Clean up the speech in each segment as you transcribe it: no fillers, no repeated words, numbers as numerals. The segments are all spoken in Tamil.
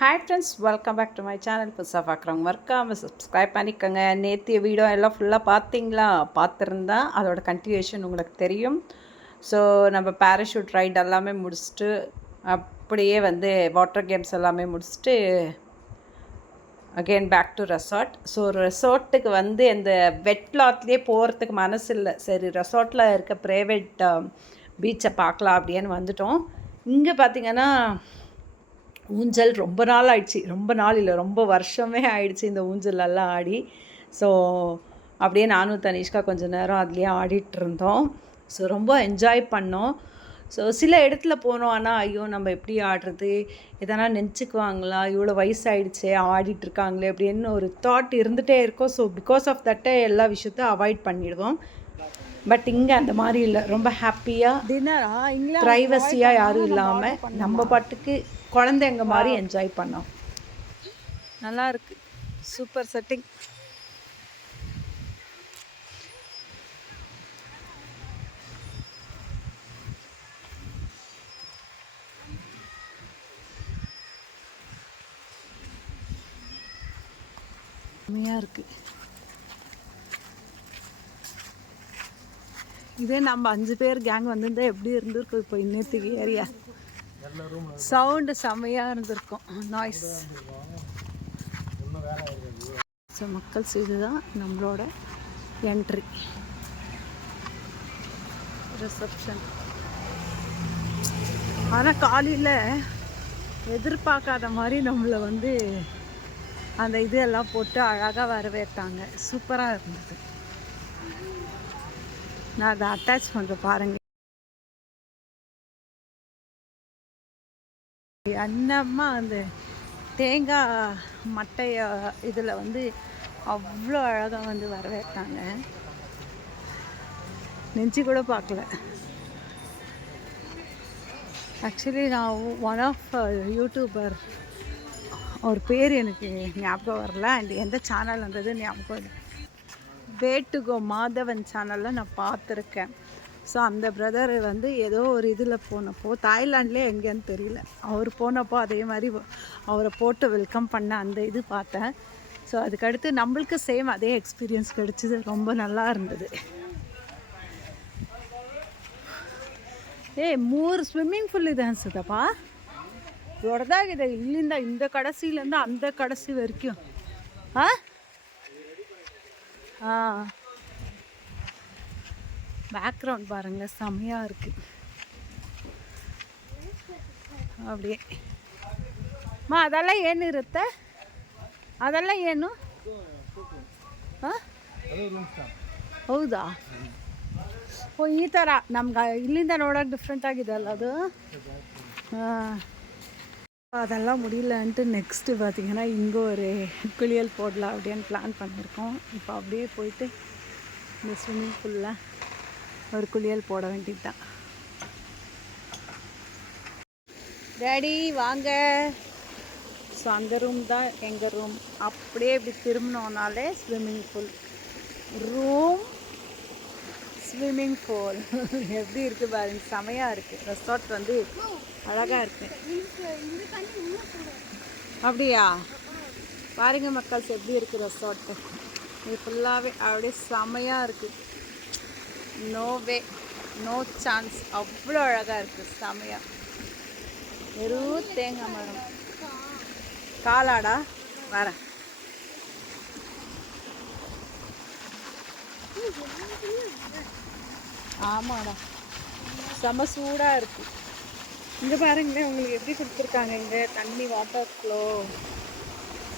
Hi friends, welcome back to my channel. புதுசாக பார்க்குறவங்க மறக்காமல் சப்ஸ்கிரைப் பண்ணிக்கோங்க. நேற்றைய வீடியோ எல்லாம் ஃபுல்லாக பார்த்தீங்களா? பார்த்துருந்தா அதோட கண்டினியூஷன் உங்களுக்கு தெரியும். ஸோ நம்ம பேராஷூட் ரைட் எல்லாமே முடிச்சுட்டு அப்படியே வாட்டர் கேம்ஸ் எல்லாமே முடிச்சுட்டு again back to resort. So ரெசார்ட்டுக்கு இந்த வெட் கிளாத்லேயே போகிறதுக்கு மனசு இல்லை. சரி, ரெசார்ட்டில் இருக்க ப்ரைவேட் பீச்சை பார்க்கலாம் அப்படின்னு வந்துட்டோம். இங்கே பார்த்திங்கன்னா ஊஞ்சல் ரொம்ப நாள் ஆயிடுச்சு. ரொம்ப நாள் இல்லை, ரொம்ப வருஷமே ஆயிடுச்சு இந்த ஊஞ்சலெல்லாம் ஆடி. ஸோ அப்படியே நானும் தனிஷ்கா கொஞ்சம் நேரம் அதுலேயே ஆடிட்டுருந்தோம். ஸோ ரொம்ப என்ஜாய் பண்ணோம். ஸோ சில இடத்துல போனோம், ஆனால் ஐயோ நம்ம எப்படி ஆடுறது, எதனா நினச்சிக்குவாங்களா, இவ்வளோ வயசாகிடுச்சே ஆடிட்டுருக்காங்களே அப்படின்னு ஒரு தாட் இருந்துகிட்டே இருக்கும். ஸோ பிகாஸ் ஆஃப் தட்டே எல்லா விஷயத்தையும் அவாய்ட் பண்ணிவிடுவோம். பட் இங்கே அந்த மாதிரி இல்லை, ரொம்ப ஹாப்பியாக ப்ரைவசியாக யாரும் இல்லாமல் நம்ம பாட்டுக்கு குழந்தைங்க மாதிரி என்ஜாய் பண்ணோம். நல்லா இருக்கு, சூப்பர் செட்டிங். செம்மையாக இருக்கு. இதே நம்ம 5 பேர் கேங் வந்திருந்தா எப்படி இருந்திருக்கும் இப்போ இன்னத்துக்கு ஏரியா. சவுண்டு செம்மையாக இருந்திருக்கும், நாய்ஸ். ஸோ மக்கள்ஸ் இதுதான் நம்மளோட என்ட்ரி ரிசப்ஷன். ஆனால் காலையில் எதிர்பார்க்காத மாதிரி நம்மளை அந்த இதெல்லாம் போட்டு அழகாக வரவேற்றாங்க. சூப்பராக இருந்தது. நான் அதை அட்டாச் பண்ணுறேன் பாருங்கள். அன்னம்மா அந்த தேங்காய் மட்டைய இதில் அவ்வளோ அழகாக வரவேற்றாங்க. நெஞ்சு கூட பார்க்கல. ஆக்சுவலி நான் ஒன் ஆஃப் யூடியூபர், ஒரு பேர் எனக்கு ஞாபகம் வரல, அண்ட் எந்த சேனல் வந்தது ஞாபகம் இல்லை. வே டு கோ மாதவன் சேனலில் நான் பார்த்துருக்கேன். ஸோ அந்த பிரதர் ஏதோ ஒரு இதில் போனப்போ, தாய்லாண்ட்லேயே எங்கேன்னு தெரியல, அவர் போனப்போ அதே மாதிரி அவரை போட்டு வெல்கம் பண்ண அந்த இது பார்த்தேன். ஸோ அதுக்கடுத்து நம்மளுக்கு சேம் அதே எக்ஸ்பீரியன்ஸ் கிடச்சிது. ரொம்ப நல்லா இருந்தது. ಮೂರು ಸ್ವಿಮ್ಮಿಂಗ್ ಪೂಲ್ ಇದೆ ಅನ್ಸುತ್ತಪ್ಪ. ದೊಡ್ಡದಾಗಿದೆ, ಇಲ್ಲಿಂದ இந்த கடைசியிலேருந்து அந்த கடைசி வரைக்கும். பேக்ரவுண்ட் பாருங்களேன், செம்மையாக இருக்குது. அப்படியே ಅದೆಲ್ಲ ಏನಿರುತ್ತೆ, ಅದೆಲ್ಲ ಏನು? ಹೌದಾ? ಓ, ಈ ಥರ ನಮ್ಗೆ ಇಲ್ಲಿಂದ ನೋಡೋಕೆ ಡಿಫ್ರೆಂಟ್ ಆಗಿದೆ ಅಲ್ಲ ಅದು. அதெல்லாம் முடியலன்ட்டு நெக்ஸ்ட்டு பார்த்திங்கன்னா இங்கே ஒரு குளியல் போடலாம் அப்படின்னு பிளான் பண்ணியிருக்கோம். இப்போ அப்படியே போயிட்டு இந்த ஸ்விம்மிங் பூலில் ஒரு குளியல் போட வேண்டியது தான். டேடி வாங்க. ஸோ அந்த ரூம் தான் எங்கள் ரூம். அப்படியே இப்படி திரும்பினோனாலே swimming pool room, swimming pool எப்படி இருக்குது பாருங்க, செமையாக இருக்குது. ரெசார்ட் அழகாக இருக்குது. அப்படியா? பாருங்கள் மக்கள்ஸ், எப்படி இருக்குது ரெசார்ட்டு. இது ஃபுல்லாகவே அப்படியே செமையாக இருக்குது. நோ வே, நோ சான்ஸ், அவ்வளோ அழகாக இருக்குது, செமையாக. வெறும் தேங்காய் மரம். காலாடா வரேன். ஆமாடா, செம சூடாக இருக்குது. இங்கே பாருங்களேன், உங்களுக்கு எப்படி கொடுத்துருக்காங்க. இங்கே தண்ணி வாட்டர் ஃப்ளோ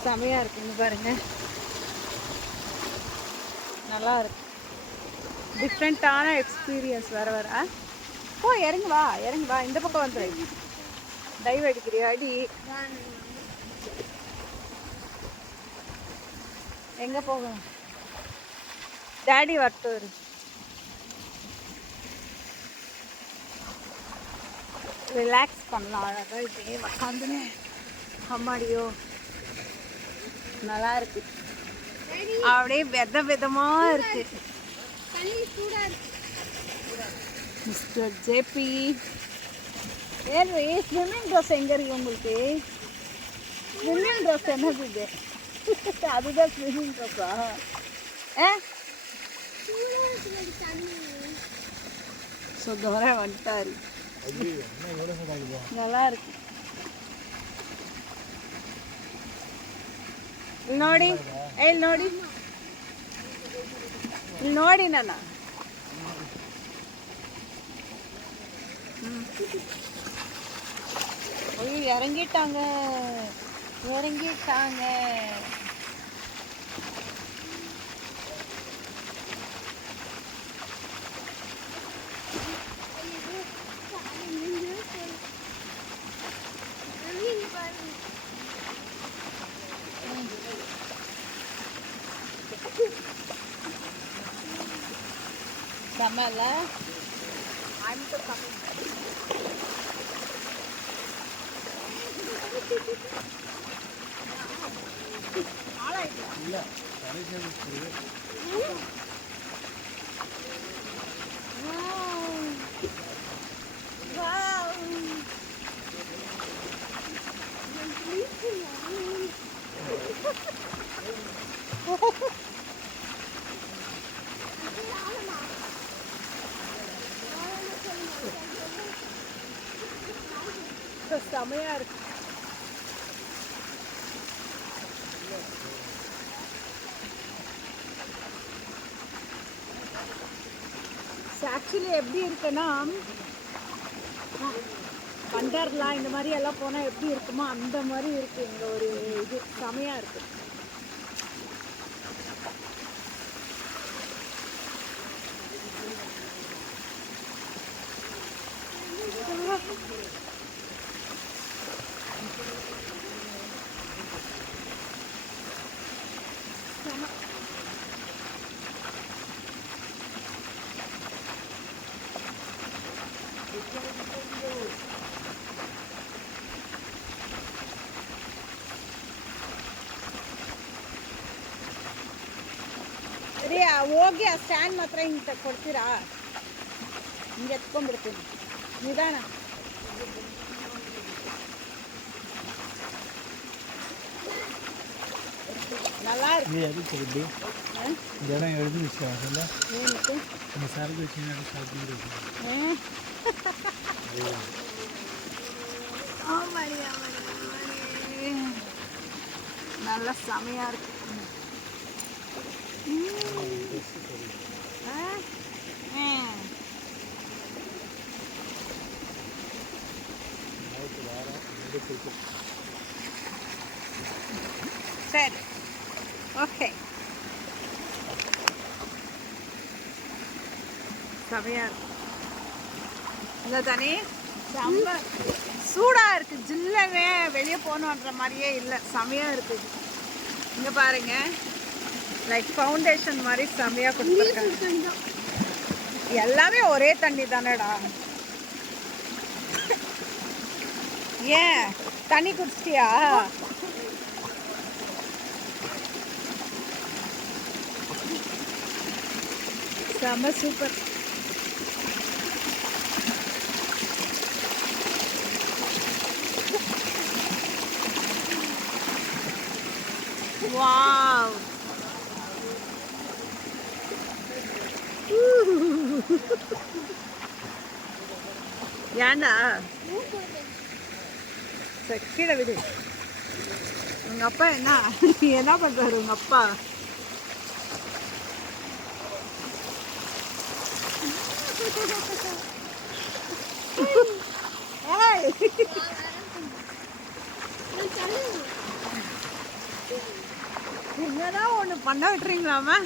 செமையாக இருக்குது. இங்கே பாருங்கள், நல்லா இருக்கு. டிஃப்ரெண்ட்டான எக்ஸ்பீரியன்ஸ் வேறு வேறு. ஓ, இறங்கு வா, இறங்கு வா. இந்த பக்கம் வந்துடு. டைவ் அடிக்கிறியா? அடி. எங்கே போகணும்? டேடி வரட்டு. ரிலாக்ஸ் பண்ணலாம் அழகாக. இப்படியே உட்காந்துன்னு அம்மாடியோ நல்லா இருக்கு. அப்படியே விதமாக இருக்கு. மிஸ்டர் ஜேபி, ஸ்விம்மிங் ட்ரெஸ் எங்கே இருக்கு உங்களுக்கு? ஸ்விம்மிங் ட்ரெஸ் என்னது இது? அதுதான் ஸ்விம்மிங் ட்ரெஸ்ஸா? ஸோ தோரை வந்துட்டாரு. நல்லா இருக்கு. ನೋಡಿ ಇಲ್ಲಿ ನೋಡಿ ಇಲ್ಲಿ ನೋಡಿ ನಾನು ஐயோ இறங்கிட்டாங்க இறங்கிட்டாங்க. செம்மல செமையா இருக்கு. ஆக்சுவலி எப்படி இருக்குன்னா வண்டர்லா இந்த மாதிரி எல்லாம் போனால் எப்படி இருக்குமோ அந்த மாதிரி இருக்குது. இங்கே ஒரு இது செமையாக இருக்குது. ಸರಿ ಹೋಗಿ ಆ ಸ್ಟ್ಯಾಂಡ್ ಮಾತ್ರ ಹಿಂಗೆ ಕೊಡ್ತೀರಾ? ಹಿಂಗೆ ಎತ್ಕೊಂಡ್ಬಿಡ್ತೀನಿ ನಿಧಾನ. நல்லா இருக்கு. இது எது தெரியுது? இதெல்லாம் எழுதி வச்சாங்கல்ல. ஏனுக்கு? இந்த சரக்கு வச்சுனா ஸ்டார்ட் பண்ணிடுங்க. ஆமாடி. நல்லா செமையா இருக்கு. சரி ஓகே. செமையா இருக்கு. இந்த தண்ணி செம்ம சூடாக இருக்குது. ஜில்லவே வெளியே போகணுன்ற மாதிரியே இல்லை. செமையாக இருக்குது. இங்கே பாருங்க லைக் ஃபவுண்டேஷன் மாதிரி செமையாக கொடுத்துருக்காங்க. எல்லாமே ஒரே தண்ணி தானேடா. ஏன் தண்ணி குடிச்சிட்டியா? செம்ம சூப்பர். வாவ் ஏண்டா கீழே விடு. உங்க அப்பா என்ன பண்றாரு? உங்க அப்பா என்னதான் ஒண்ணு பண்ண விட்டுறீங்களாமா?